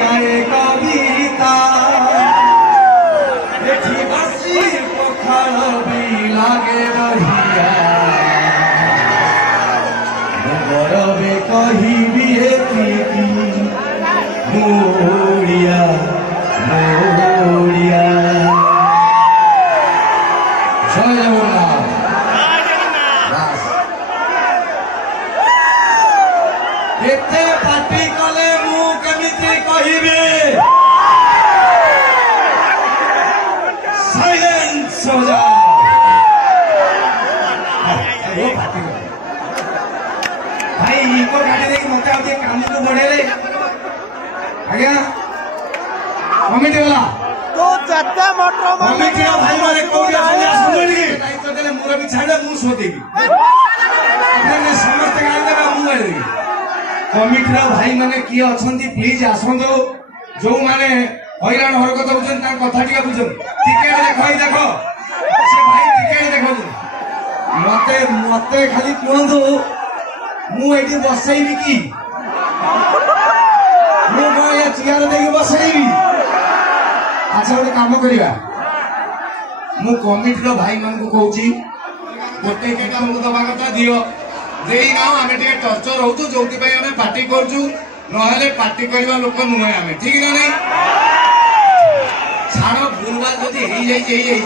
गाए कविता एठी बसी पखाल भी लागे रहिया गौरवे कहिबी एतिकी मोड़िया मोड़िया जय जगन्नाथ एते पार्टी कले मु केमिति कहिबी साइलेंस हो जा भाई इको गाड़ी देखि मते आउ काम को बढ़ेले आज्ञा कमिटी वाला तो जत्ते मोटर कमिटी भाई माने कोठी सुनली दायित्व देले मुर भी छाड़े मु सोदेबी एने समस्त गाड़ी देबा मु गाड़ी कमिटी भाई माने किए अछंती प्लीज आसंदो जो माने हैरान हरकत होछन ता कथा टिका बुझन टिकेट देखो से भाई टिकेट देखो मते मते खाली कोंदो मु एठी बसैबी की मु ये चेयर देके बसैबी अच्छा गोटे काम करिया मु कमिटी भाई मान को कहूची गोटे गेट हमको दबा कथा दियो देई गाँव आमे टिके टर्चर होतु जोंति भाई आमे पार्टी करजु नहले पार्टी करबा लोक नुहे आमे ठीक ना नहीं छाड़ भूलभाल जदि हेई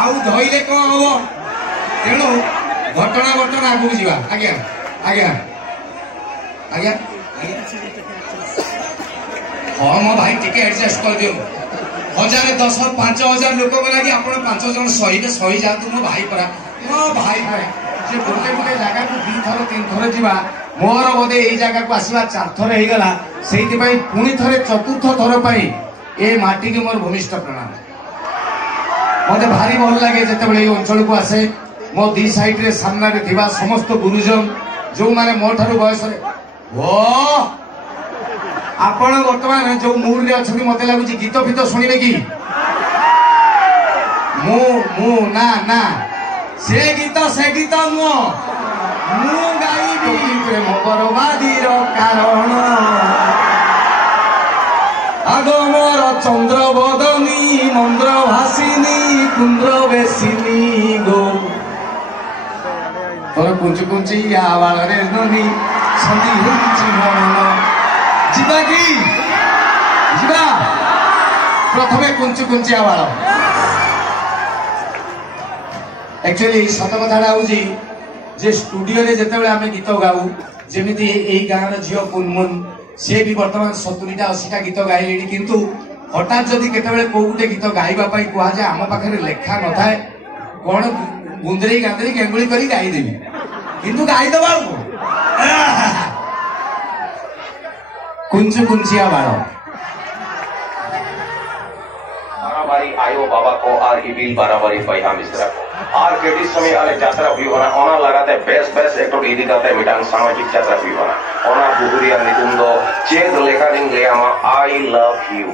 आउ धइले को हबो तेणु घटना आगु जीवा आज्ञा आज्ञा आज्ञा हाँ मो भाई टिके एडजस्ट कर दियो 1000 10 5000 लोक लगी आप 5 जन सही जातु मो भाई परा मो भाई जे गोटे गोटे जगह को 2 थर 3 थर जीवा मोर बोधे यही जगह को आसवा 4 थर हो गला से पुणी थे चतुर्थ थर पर ए माटी की मोर भूमिष्ठ प्रणाम मत भारी भल लगे जिते अंचल को आसे मो दी साइड रे सामने थिबा समस्त गुरुजन जो माने मो ठारू बयस आपण वर्तमान जो मूड रे अछि मते लागुची गीत फित सुनिबे की मु ना से गीत मु गाइबी प्रेम बरबादीर कारण आगो मोर चंद्र बदनी मंद्र भासिनी कुंद्र बेसिनी गो तोर कुंची आवाज रे ननी संधि हुंची मन जीवा की जीवा प्रथमे कुंची आवाज एक्चुअली सत कथा जे स्टूडियो रे जेते आमे गीत गाऊ जेमिति एई गाँव झील कुनमुन सी भी बर्तमान 70टा 80टा गीत गाइले किंतु हठात जदि केतबेले को गुटे गीत गाइबा पई कुआ जे आम पाखरे लेखा न थाए कोन गुंदरी गांदरी गेंगुली करी गाई देबी किंतु गाई दबा कुंचिया बाड़ो बाराबारी आयो बाबा को और इबिल बाराबारी पैहा मिश्रा को और केटी समय आले यात्रा हुई होना ओना लगाते बेस एक तो इदी करते मिटान सामाजिक यात्रा हुई होना ओना बुहुरिया निकुंदो चेद लेखा दिन ले आमा आई लव यू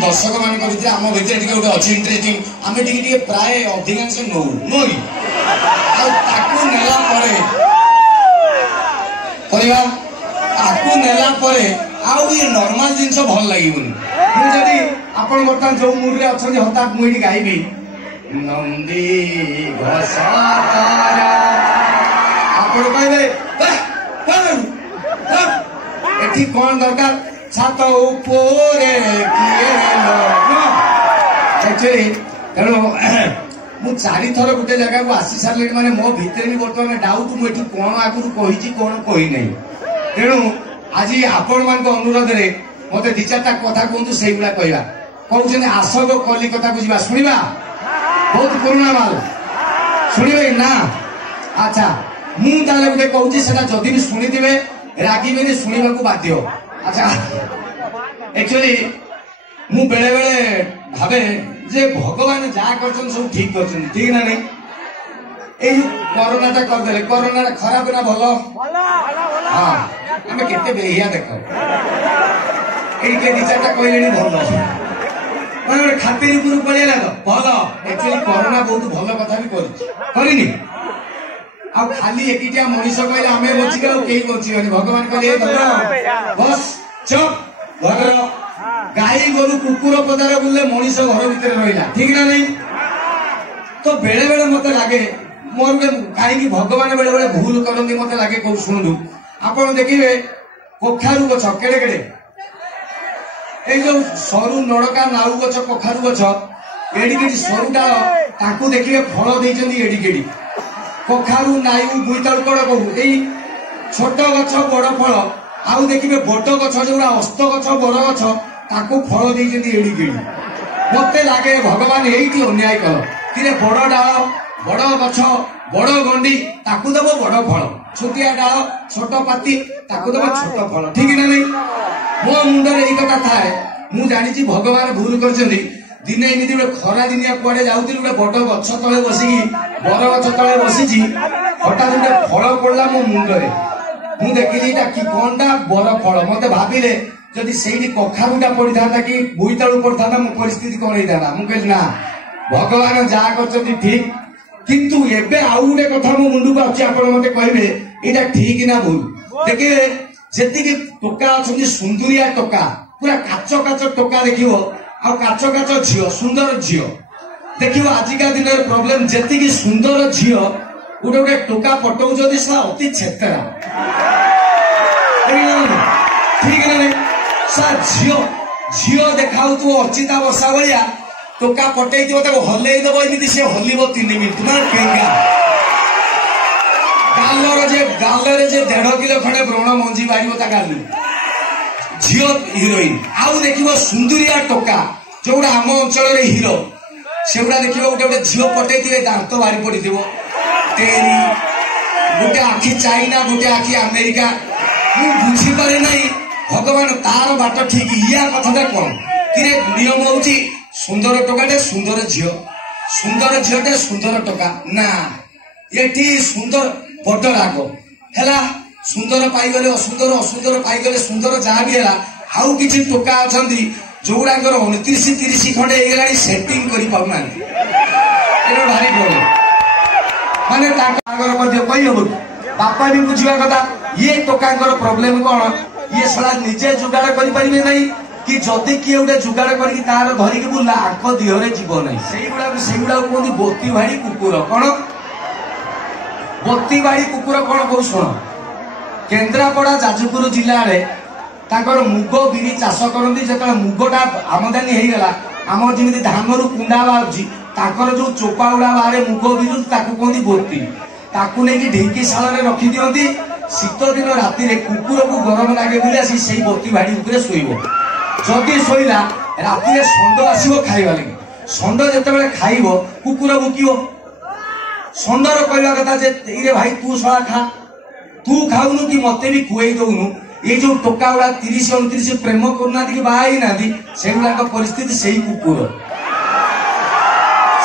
दर्शक मान आम भर गोटे अच्छी इंटरेस्टिंग आम टे प्राय अधिकांश नौ नुह नेला आउ भी नॉर्मल जिनस भल लगिबुनी जदि आपण बर्तमान जो मूड रे अछन हठात मुई गाइबी नंदी घोषातारा आपण कहबे एठी कौन दरकार छात ऊपर किए एक्चुअली तेणु मु चारि थर गोटे जगह को आसी सारे माने मो भितर भी बर्तमान डाउट मुझे कौन आगुरी कही कौन कही नहीं तेणु आज आपण मान अनुरोध रे मते दि चारटा कथा कहतु से गुला कहवा कहते आसब कलिकता को जा शुणा बहुत पुराना माल शुणवे ना अच्छा मुझे गोटे कहूँ से जदि भी शुणिथे रागिबे शुणा को बाध्य अच्छा एक्चुअली मु बेले बेले भावे जे भगवान जहाँ कर सब ठीक कर ठीक ना नहीं ये कोरोना टा करदे कोरोना खराब ना भल हाँ आम के बेहिया देख ये दि चार्टा कहले भल खातिर उपरू पड़ेगा तो भल एक्चुअली कोरोना बहुत भल कथा भी करनी आ खाली एकिटिया मनीष कहले आम बचिक कई बचिबनी भगवान कहले बस चुप घर गाई गोरु कुकुर पदार बुले मनीष घर भितर रहा ठीक ना नहीं तो बेले बेले मत लगे मोर कहीं भगवान बेले बेले भूल करती मत लगे कौ शुणु आप देखिए कखारु गछ केड़े केड़े ये जो सरु नड़का नाउ गछ कखारु गछ एडिकेडी सरु डाल ताकू देखिए फल देइछन्ती एडिकेडी कखारु नायु बुईताल कड़ कहू यही छोट गछ बड़ फल आउ देखिए बड़ गछ जो अस्त गछ बड़ गछ ताकू फल देइछन्ती एडिकेडी मते लागे भगवान यही अन्याय कल कि बड़ डाल बड़ गछ बड़ गंडी ताकू दब बड़ फल छोटिया डाल छोट पाती ताकू दब छोट फल ठीक ना नहीं मो मुंडे यही कथा थाए मु जानी भगवान भूल कर दिने एमती गोटे खरा दिनिया कुआडे जाऊली गोटे बड़ गछ तले बसिकी बर गछ तले बसी हठात गोटे फल पड़ा मो मुंडे मु देखिली कि कौनटा बर फल मत भाविले जदि से कखारुटा पड़ी था कि बोईतालू पड़ी था मो परिस्थिति कौन होता मुझे ना भगवान जहाँ कर ठीक किंतु एबे आउ गोटे कथा मो मुंड को आछी आपण मते कहबे एटा ठीक ना भूल देखिए जेतिकी टोका अछंती सुंदरिया टोका पूरा काच काच टोका देखियो आ काच काच झियो सुंदर झियो देखियो आजिका दिन प्रॉब्लम जेतिकी सुंदर झियो गोटे गोटे टोका पटौ जदि सा अति छेतरा ठीक ना सा झियो झियो देखाउ तू अर्चिता बसा भलिया टोका पटै दियो हल्लै दब एमती से हल्ब 3 मिनिट ना केंगा गालरे जे 1.5 किलो खंडे व्रण मंजी बाहर गालू झील हिरोइन आउ देखिए सुंदरिया टोका जोड़ा आम अंचल हिरो से गुड़ा देखिए गोटे गोटे झील पटे दांत बाहरी पड़ी टेरी गोटे आखि चाइना गोटे आखि अमेरिका बुझीपारे ना भगवान तार बाट ठीक या कथा कौन कि नियम हूँ सुंदर टोकाटे सुंदर झीलटे सुंदर टोका ना ये सुंदर बड़ राग है सुंदर पाईगले असुंदर असुंदर पाईगले सुंदर जहाँ भी है आउ किसी टोका अच्छा जो गुड़ाकर 29-30 खंडे हो सेटिंग कर भारी प्रोब्लेम माने कही हम बापा भी बुझा कथा ये टोका प्रोब्लेम कौन ये साला निजे जुगाड़ करें ना कि जदि किए गोटे जुगाड़ करके तार धरिकी बुला आंख देहरे जीव ना से गुड़ा कहते बोती भाड़ी कुकुर कौन बोती भाड़ी कुकुर कौन कौ शुण केन्द्रापड़ा जाजपुर जिले में मुग बिरी चाष करती जो मुगटा आमदानी होगा आम जमी धान रु कुंडा बाहर जो चोपा गुड़ा बाहर मुग बिरु कहती बोती ताकू नहीं ढिंकी शाल रखी दिखती शीत दिन राति कुकुर को गरम लगे बोले आसी से बोती भाड़ी उपरे शोब जदि शोला राति षंड आसो खाइबा लगे षंड जिते खाइब कुकुर भुकिब षंडर कहवा कथा जे भाई तू शला खा तू खाऊनु कि मते भी खुए दौनु ये जो टोका गुड़ा 30-29 प्रेम करना कि बाहर ना से गुड़ा परिस्थिति से ही कुकुर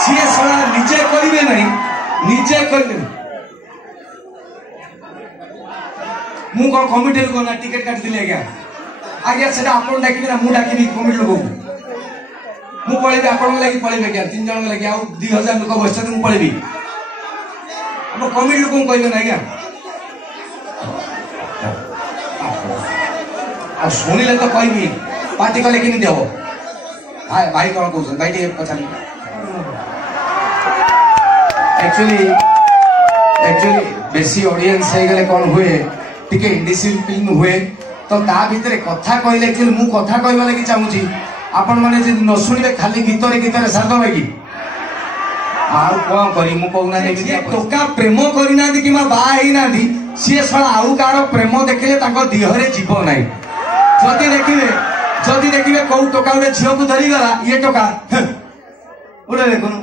सी शला निजे करेंगे नहीं निजे करेंगे मु कौन कमिटी लोक ना टिकेट काटि आज्ञा आज्ञा से आप डाक ना मुझे डाकि कमिटी लोक मु पलैबी आपण लगे पलैबी आज्ञा 3 जन लगे आउ 2000 लोक बस मुझे पलैबी आप कमिटी लोक कहे ना आज्ञा आ शुणिले तो कहबी पार्टी कले कि देव भाई भाई कौन कौन भाई टे पचार एक्चुअली बेसी ऑडियंस हो गले कौन हुए टिके इंडिसिप्लिन हुए तो ता भितर कथा कहले एक्चुअली मु कथा कहबा लागि चाहूची आपण माने जे न सुनिले खाली गीतरे साधो कि आउ कौन करी मु कहूना जे टोका प्रेम करिना कि मा बा हेना दी सी सला आउ कार प्रेम देखिले ताको दिहरे जीव नाही जदि देखिबे कौ टोका उडे झियो को धरी गला ये टोका उडे देखुन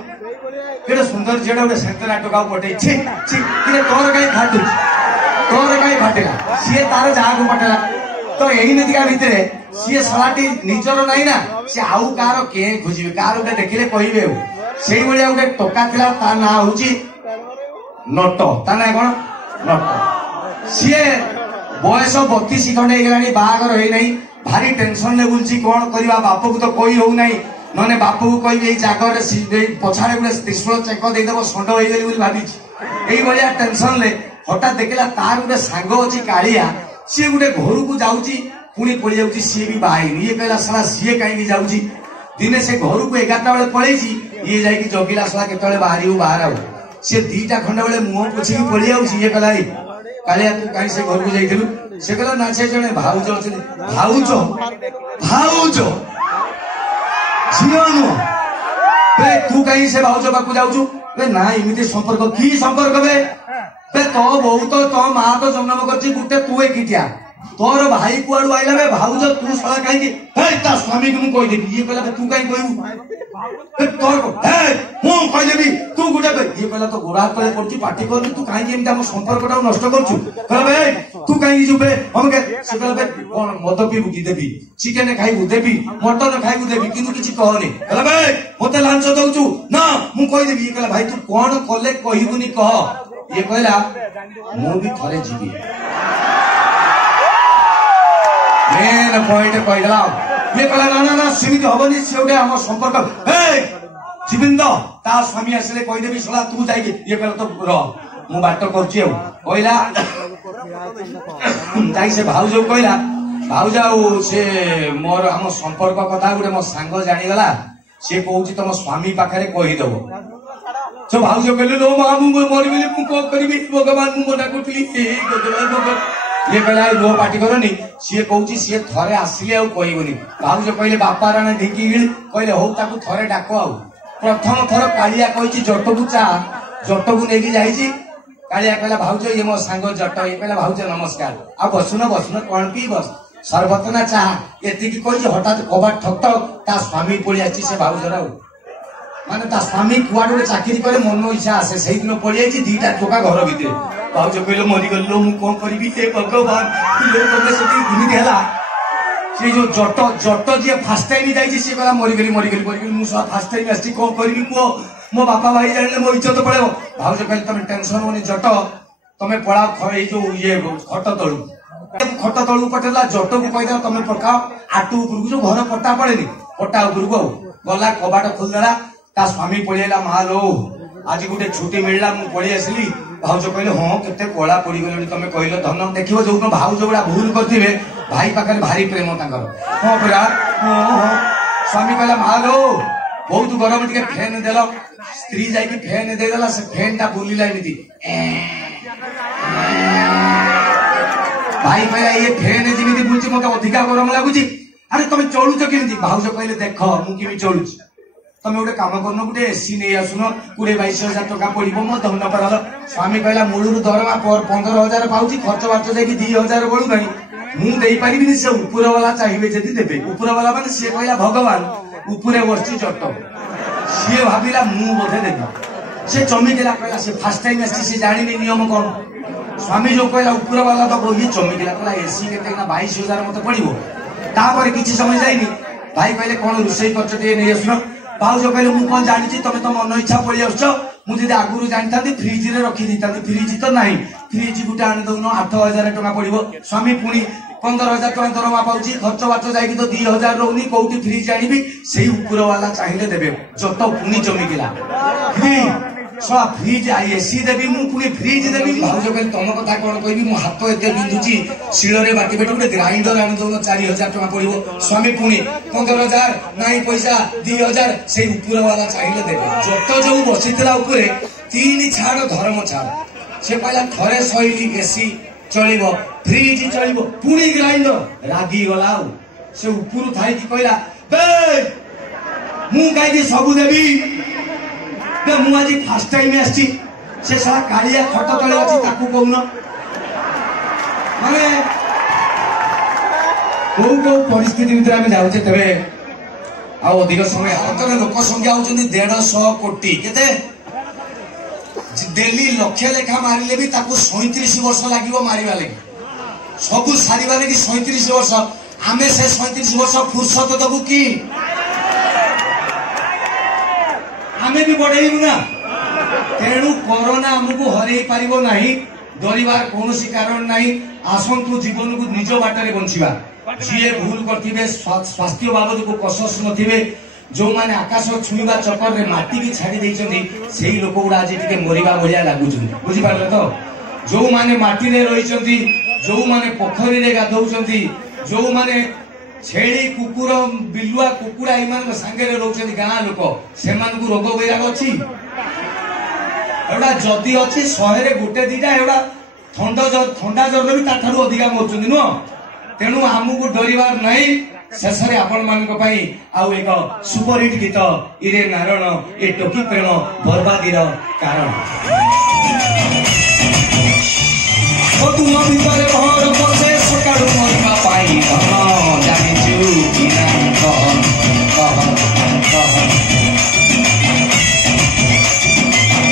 केडे सुंदर जेडा उडे सेंतरा टोका पटे छी छी किरे तोर काई फाटेला सी तार जहा को पटेला तो यही नदिका भितरे सी सलाटी निजर नाही ना सी आउ कार के खोजिबे कार उडे देखिले कहिबे सेही भलिया उडे टोका थिला ता ना होची नट ता ना कोन नट सी बयस 32 खंडे हेगलानी बाहागर होई नाही भारी टेंशन ले बुलची कोन करबा बाप को तो कोई हो नाही नने बाप को कहबे ए जागर रे पछाड़े गुले त्रिशूल चेक दे देबो संड होई गली बोली भाबीची एई भलिया टेंशन ले हठात देखला तार गुटे सांग अछि कालिया सी गुटे घर को जाउची पुणी पड़ी जाउची सी भी बाई ये कहला सला सी काई भी जाउची दिने से घर को 11टा बेले पळेची ये जाई कि जगिला सला केतले बाहरी बाहर आउ से 2टा खंड बेले मुंह पोछि कि पळी आउची ये कहला कालिया तू काई से घर को जाइथिलु से कहला ना से जने भाउज अछि भाउज झियोनु बे तू काई से भाउज बाकू जाउछु बे ना इमिति संपर्क की संपर्क बे तो बहुत तो माँ तो जन्म करछि गुटे तू एकिटिया तोर भाई कुआडू आइला बे भाउज तू सला काई हे ता स्वामी को कहि देबी ये कहला तू काई कहू तोर हे मु कहि देबी तू गुटे ये कहला तो गोड़ा तले पड़छि पार्टी कर तू काई के हम संपर्कटा नष्ट करछु कहला बे तू काई जुबे हमके से कहला बे कोन मद पीबू की देबी चिकन खाइबू देबी मटन खाइबू देबी किंतु किछि कहनी कहला बे मते लांच दउछु ना मु कहि देबी ये कहला भाई तू कोन कले कहिबुनी कह ये कहला मु भी थरे जीवी मेन पॉइंट कहला ये कहला ना ना सीमित हबनी सेउडे हम संपर्क ए जीविंद ता स्वामी आसले कहि देबी सला तू जाई ये कहला तो र मु बाट करछि कहला जाई से भाउज कहला भाउज से मोर हम संपर्क कथा गुटे मो सांग जानि गला से कहउछि तम स्वामी पाखरे कहि देबो तो भाउज कहले लो मां मु मरि गेली मु को करबी भगवान मु मना करथली ये कहला रो पार्टी करनी सी कहउछि सी थरे आसिले आ कहबनी भाउज कहले बापा राणे ढिकी गिल कहले हो ताकू थरे डाको आ प्रथम थर कालिया कहिछि जटकू चा जटकू नेकी जाईछि कालिया कहला भाउज ये मो सांग जट ये कहला भाउज नमस्कार आ बसुन कोन पी बस सर्वतना चा एति की कहिछि हठात कबाट ठक ता स्वामी पळी आछि से भाउज राउ माने ता स्वामी कुआडू चाकरी करे मन इच्छा आसे सेही दिन पळी आछि 2टा टोका घर भितरे भाउज कहलो मरि गलो मु कोन करबी हे भगवान लोक में सेती गुनी देला से जो जट जे फर्स्ट टाइम जाईछि से कहला मरि गली मु सा फर्स्ट टाइम आछि कोन करबी को मो बापा भाई जानले मो इज्जत पळेबो भाउज कहले तमे टेंशन होनी जट तमे पळा खई जो ये खट तळु पटेला जट को कहला तमे पका आटू ऊपर जो घर पट्टा पड़ेनी पट्टा ऊपर को गला कबाट खोल देला ता स्वामी पळेला मालो आज गुटे छुट्टी मिलला मु पळी आसली भाउज कहले हां केते कोळा पड़ी गलनी तमे कहलो धन देखिबो जो भाउज गुडा भूल करथिबे भाई पाखरे भारी प्रेम तांकर हां पुरा स्वामी कहला मालो बहुत गरम टिके फैन देलो स्त्री जाई कि फैन दे देला से फैन ता बुलिला एमिति भाई कहला ये फैन जेमिति बुलची मते अधिका गरम लागुची अरे तमे चलुच केमिति भाउज कहले देख मु केमि चलुची तमे गोटे काम करनो गोटे एसी नहीं आसुन 20-22 टका पड़ो मो दंड पर स्वामी कहला मूलू दरमा 15,000 पाऊँ खर्च बार्च जाकि 2,000 बड़ू ना मुझे पारि से ऊपर वाला चाहिए जदि देवे ऊपर वाला मैंने सी कहला भगवान ऊपर बसची जट सी भाविला मु बोधे देवी से चमिकला कहला से फास्ट टाइम आसी जानी नियम कौन स्वामी जो कहला ऊपर वाला तो ये चमिकला कहला एसी के 22,000 मत पड़ो तापर किसी समय जाइनी भाई कहले कौन रोषे खर्च टे नहीं आसन भाउज कहले मु कौन जानी तुम तो मन इच्छा पड़ी आस मुझे आगुरी जानी था फ्रिज रे रखी दी फ्रिज तो नहीं फ्रिज गुटे आनी दौन 8,000 टका पड़ो स्वामी पुणी 15,000 टका दरमा पाऊँ खर्च बार्च जाकि तो 2,000 रोनी कौटी फ्रिज आनी से ऊपर वाला चाहिए देवे जत पुणी जमिकला सो फ्रिज एसी देवी मु पुणी फ्रिज देवी भाउज कहली तुम कथा कौन कहबी मो हाथ एते बिंदुची शिଳରେ बाटी बेटी गोटे ग्राइंडर आनी दो 4000 टका पड़िबो स्वामी पुणी 15000 नाई पैसा 2000 से ऊपर वाला चाहिए देबे जत जो बसितला ऊपर 3 छाड़ धर्म छाड़ से कहला थरे सहिली एसी चलिबो फ्रिज चलिबो पुणी ग्राइंडर रागी गला से ऊपर थाई की कहला बे मु काई सबु देवी मु आज फास्ट टाइम आसी से सारा कालिया खट तले अच्छी ताकू कहून माने कौ परिस्थिति भितर आम जाऊे तेरे अधिक समय भारत लोक संख्या होती 150 कोटी केते डेली लक्ष लेखा मारिले भी ताकू 37 वर्ष लगे मारिबा लगी सबू सारिबा लगी 37 वर्ष आमे से 37 वर्ष फुर्सत दबू कि आमे भी बढ़ेबू ना तेणु कोरोना आमको हरई पार नहीं डरबार कौन कारण नहीं आसतु जीवन को निज बाटर बंचा जी भूल करते स्वास्थ्य बाबद को कसस नथिबे जो माने आकाश छुईबा चक्कर में माटी भी छाड़ी देइछन्ती सेही लोक गुडा आज टिके मरिबा भलिया लागुछन्ती बुझी पारले तो जो माने माटी रे रहिछन्ती जो माने पोखरी रे गाधौछन्ती जो माने छेली कुकुर बिलुआ कुकुड़ा इन सांगे रोचे गाँ लोक से रोग वैराग अच्छी एटा जदि अच्छी 100 गोटे दीटा एटा थंडा जर भी ताठू अधिका मरुंच नुह तेणु आमको डरबार नहीं शेष में आपण मान आउ एक सुपरहिट गीत इरे नारायण ए टोकी प्रेम बर्बादी कारण तुम भितर घर बसे सका मरवा पाई जानिचु कि नहीं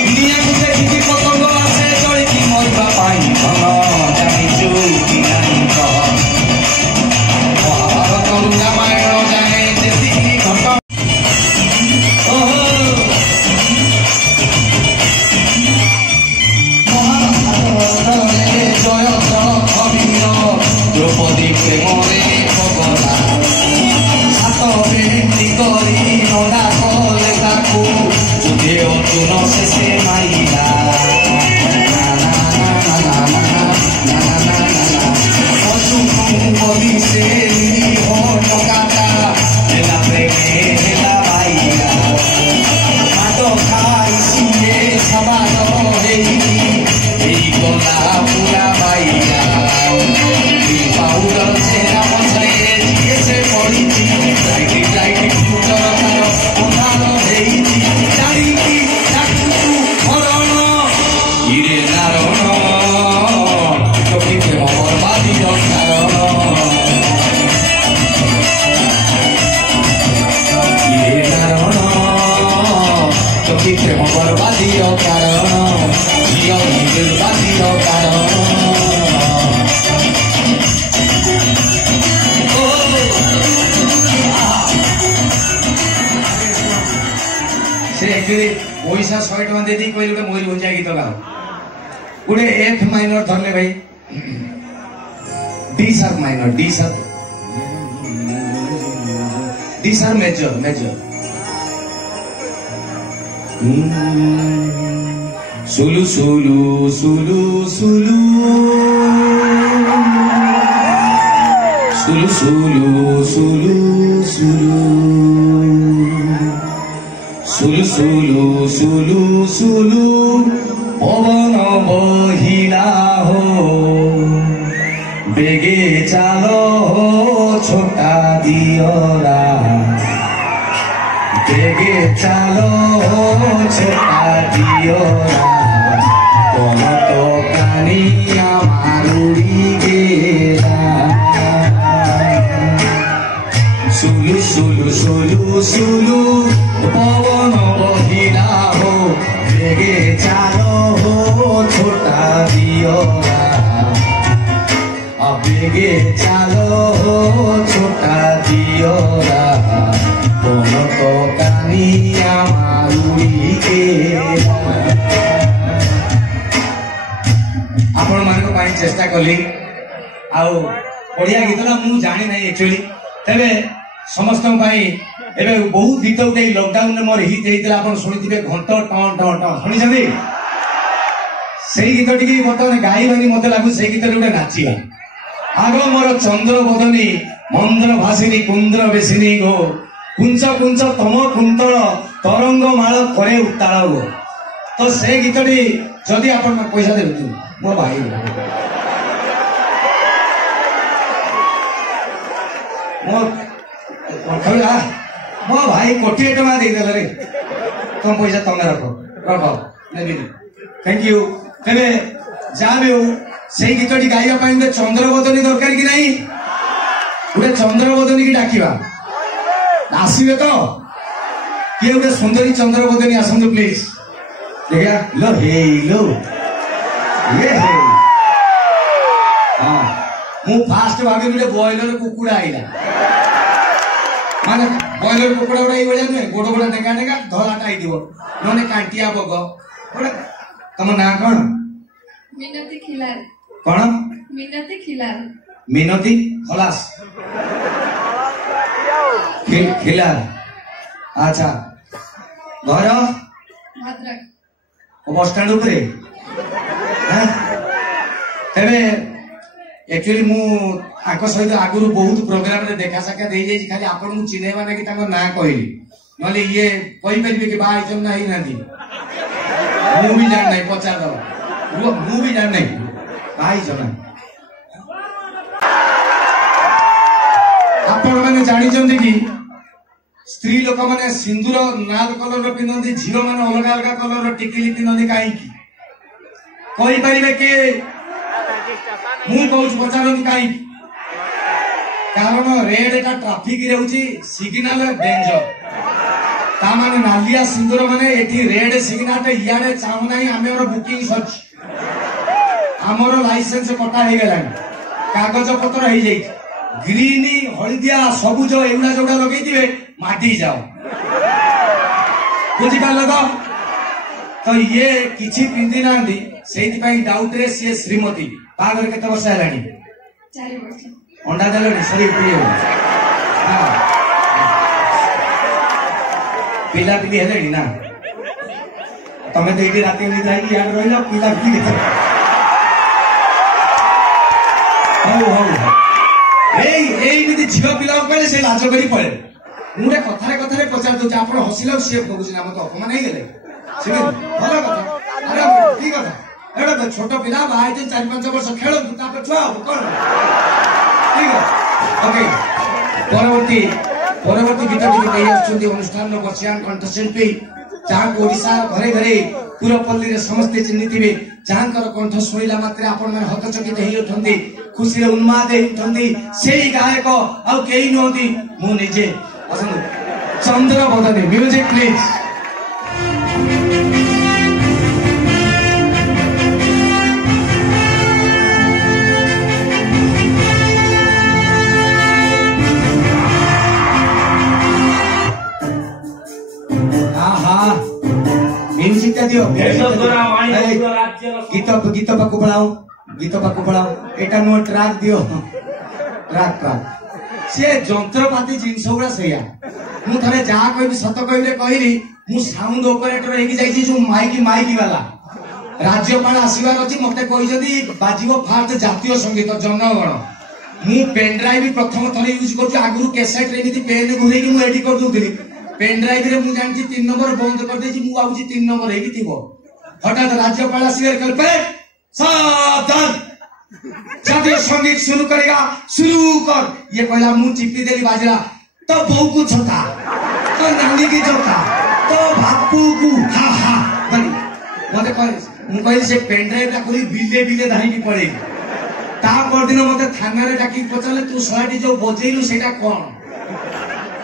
दुनिया देखी पतंग आसे चढ़ी मरवा पाई जानिचु कि नहीं महाभारत रामायण जाने जेतिकी घट द्रौपदी प्रेमरे भगला हाथ बेटी करी नडा कले ताकू जुदे अर्जुन शेषे माइला बली से टकाटा हेला प्रेमे हेला भाइला हाथ खाई सिए सवाल हेई गला पूरा भाइला पाउडर चेहरा पछरे जिए से पड़ी लाइट लाइट फुटर तार उधार हेई जानी की डाकू हरण इरे नारायण टोकी प्रेम बर्बादी कारण इरे नारायण टोकी प्रेम बर्बादी कारण जियो बर्बादी कारण पैसा 100 टका दे दी कोई गोटे मोरी भंजा गीत गाओ गोटे एफ माइनर धरले भाई D sharp minor D sharp major major सुलु सुलु सुलु सुलु सुलु सुलु सुलु सुलु सुलु सुलु सुलु सुलु पवन बहिला हो बेगे चालो हो छोटा दियरा बेगे चालो हो छोटा दियरा कौन तो कानिया मारुड़ी गेला सुलु सुलु सुलु सुलु पवन बहिला हो बेगे चालो हो छोटा दियरा बेगे चालो हो छोटा दियरा कौन तो कानिया मारुड़ी गेला आपण मान चेष्टा कली आउ बढ़िया गीतटा मु जानी ना एक्चुअली तेरे समस्त ଏବେ ବହୁତ ଗୀତ ଗୋଟେ ଲକଡାଉନ ରେ ମୋର ହିଟ୍ ହେଇଥିଲା ଆପଣ ଶୁଣିଥିବେ ଘଣ୍ଟ ଟଁ ଟଁ ଟଁ ଶୁଣିଛନ୍ତି ସେଇ ଗୀତ ଟିକେ ବର୍ତ୍ତମାନ ଗାଇବାନି ମତେ ଲାଗୁଛି ସେଇ ଗୀତରେ ଗୋଟେ ନାଚିବା ଆଗ ମୋର ଚନ୍ଦ୍ର ବଦନୀ ମନ୍ତ୍ର ଭାସିନୀ କୁନ୍ଦ୍ର ବେସିନୀ ଗୋ କୁଞ୍ଚ କୁଞ୍ଚ ତମ କୁନ୍ତଳ ତରଙ୍ଗ ମାଳ କରେ ଉତ୍ତାଳ ଗୋ ତ ସେ ଗୀତଟି ଯଦି ଆପଣ ପଇସା ଦେବେ ମୋ ଭାଇ ମୋ ଭାଇ କୋଟିଏ ଟଙ୍କା ଦେଇଦେଲେ ରେ ତମ ପଇସା ତମେ ରଖ ନେବିନି ଥ୍ୟାଙ୍କ ୟୁ ତେବେ ଯାହା ବି ହଉ ସେଇ ଗୀତଟି ଗାଇବା ପାଇଁ ଗୋଟେ ଚନ୍ଦ୍ରବଦନୀ ଦରକାର କି ନାହିଁ ଗୋଟେ ଚନ୍ଦ୍ରବଦନୀ କି ଡାକିବା ଆସିବେ ତ କିଏ ଗୋଟେ ସୁନ୍ଦରୀ ଚନ୍ଦ୍ରବଦନୀ ଆସନ୍ତୁ ପ୍ଲିଜ ଦେଖିଆ लो हेलो ये हे हाँ मु फास्ट भाभी गोटे बॉयलर कुकुड़ा आईला माने बॉयलर कुकुड़ा गुड़ा ये नुहे गोड़ गोड़ा डेगा डेगा धलाटा आईथिबो नने कांटिया बग गोटे तम ना कौन मिनती खिलार कौन मिनती खिलार मिनती खलास खिलार अच्छा घर भद्रक बस स्टैंड उपरे तेरे एक्चुअली मु आको सहित आगुरु बहुत प्रोग्राम रे देखा साक्षात हो जाई खाली आपन मु चिनेबा ना कि ताको ना कहली नले ये कहि परिबे कि बा आइजन ना ही नादी मु भी जान नहीं पचार दो मु भी जान नहीं भाई जना आपण माने जानि चंदी कि स्त्री लोक मैंने सिंदूर नाल कलर पिंधती झील मैंने अलग अलग कलर टिकिली पिंधती कहीं कि मुझे पचारती कहीं कारण रेड एटा ट्राफिक रोचे सिग्नाल डेंजर ता माने नालिया सिंदूर माने एठी रेड सिग्नाल इे चाहूना आम बुकिंग सर आमर लाइसेंस कटा हो गला कागज पत्र हो जाए ग्रीन हलदिया सबुज एगुड़ा जोड़ा लगे माटी जाओ बुझिपाल तो ये किसी पिंधि ना डाउट रे सी श्रीमती बाहर केते वर्ष है 4 वर्ष अंडा देलनी सरी पिला पिली हेले ना तमें तो ये रात जाए यार रही पिला पिली झील पिला कहले से लाज करी पड़े मुझे कथारे कथारे पचार दूचे आप हसिला सी भोगुचे ना मत अपमान हो गले भल कथा अरे ठीक कथा एटा तो छोट पिला बाहर 4-5 वर्ष खेल छुआ हम कौन ठीक है ओके परवर्ती गीत अनुष्ठान बर्षियान कंठशिल्पी जहाँ ओडिशा घरे घरे पुरपल्ली समस्ते चिन्ही थे जहाँ कंठ शुणिला मात्रे आपण मैंने हतचकित होती खुशी उन्माद होती से गायक आउ कई नुहति मु निजे चंद्र बदनी म्यूजिक प्लीज म्यूजिक दियो गीत पाक पढ़ाओ एटा नो ट्रैक दियो ट्रैक से जंत्रपाती जिनस गुड़ा से मु थे जहाँ कह सत कहली मु साउंड ऑपरेटर हो माइक वाला राज्यपाल आसबार अच्छी मत कहते बाजिब फास्ट जातीय संगीत जनगण मु पेन ड्राइव प्रथम थर यूज कर आगु कैसेट पेन घूरे मुझे कर दूसरी पेन ड्राइव रे मु जानची 3 नंबर बंद कर देची मु आउची 3 नंबर हेकी थिबो हठात राज्यपाल आसीगर कल पे सावधान जातीय संगीत शुरू करेगा शुरू कर ये कहला मु चिपी देली बाजरा तो बहू को छोटा तो नानी की जोता तो बापू को हा हा बनी मते कह मु कहली से पेन ड्राइव ता कोई बिले बिले धाई की पड़े ता पर दिन मते थाना रे डाकी पचाले तू सहाटी जो बजेलु सेटा कोन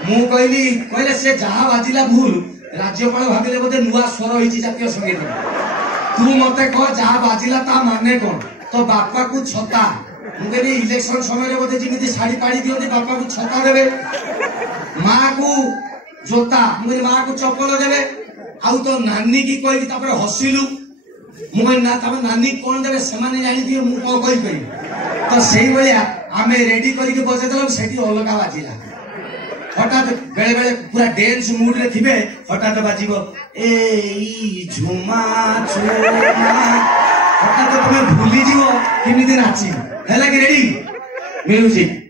मु कहले से जहाँ बाजिला भूल राज्यपाल भाविले बोधे नुआ स्वर होइछि जातीय संगीत तू मते कह जहाँ बाजिला ता माने कौन तो बापा को छता मु कहली इलेक्शन समय रे बोधे जिमिति साड़ी पाड़ी दियंती बापा को छता देबे मां को जोता मु कहली मां को चप्पल देबे आउ तो नानी की कहली तापर हसिलु मु कहली ना तापर नानी कोन देबे समान जानि दियो मु को कहि कहि तो सेही भलिया आमे रेडी करिके बजे देलम सेठी अलगा बाजिला हठात बेले बेले पूरा डेन्स मूड रे थिबे हठात बाजिबो ए झुमा झुमा हठात तुम भूली जीव केमिति नाची हैला कि रेडी म्यूजिक